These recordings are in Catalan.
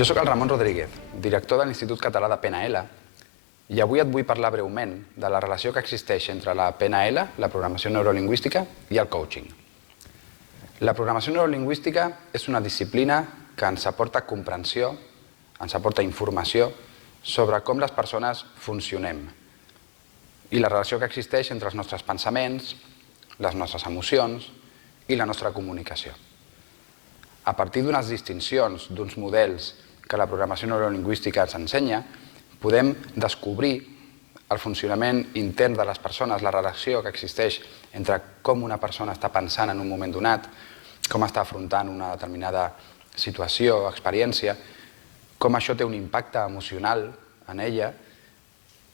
Jo sóc el Ramon Rodríguez, director de l'Institut Català de PNL, i avui et vull parlar breument de la relació que existeix entre la PNL, la programació neurolingüística, i el coaching. La programació neurolingüística és una disciplina que ens aporta comprensió, ens aporta informació sobre com les persones funcionem i la relació que existeix entre els nostres pensaments, les nostres emocions i la nostra comunicació. A partir d'unes distincions, d'uns models que la programació neurolingüística ens ensenya, podem descobrir el funcionament intern de les persones, la relació que existeix entre com una persona està pensant en un moment donat, com està afrontant una determinada situació o experiència, com això té un impacte emocional en ella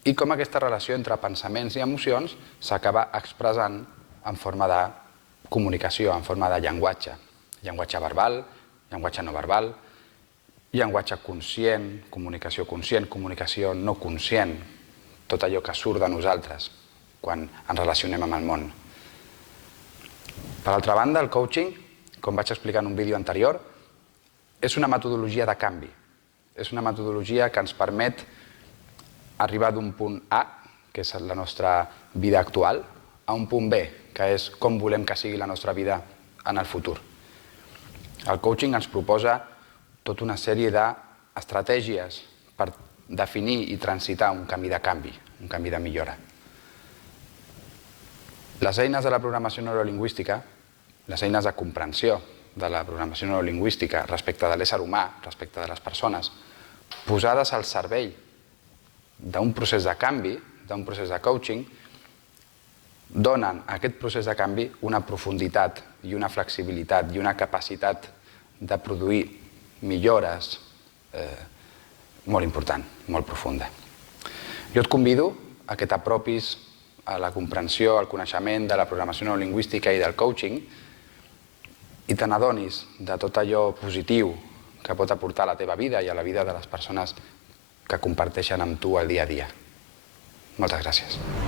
i com aquesta relació entre pensaments i emocions s'acaba expressant en forma de comunicació, en forma de llenguatge. Llenguatge verbal, llenguatge no verbal, llenguatge conscient, comunicació no conscient, tot allò que surt de nosaltres quan ens relacionem amb el món. Per altra banda, el coaching, com vaig explicar en un vídeo anterior, és una metodologia de canvi. És una metodologia que ens permet arribar d'un punt A, que és la nostra vida actual, a un punt B, que és com volem que sigui la nostra vida en el futur. El coaching ens proposa tota una sèrie d'estratègies per definir i transitar un camí de canvi, un camí de millora. Les eines de la programació neurolingüística, les eines de comprensió de la programació neurolingüística respecte de l'ésser humà, respecte de les persones, posades al servei d'un procés de canvi, d'un procés de coaching, donen a aquest procés de canvi una profunditat i una flexibilitat i una capacitat de produir millores molt important, molt profunda. Jo et convido a que t'apropis a la comprensió, al coneixement de la programació neurolingüística i del coaching i te n'adonis de tot allò positiu que pot aportar a la teva vida i a la vida de les persones que comparteixen amb tu el dia a dia. Moltes gràcies.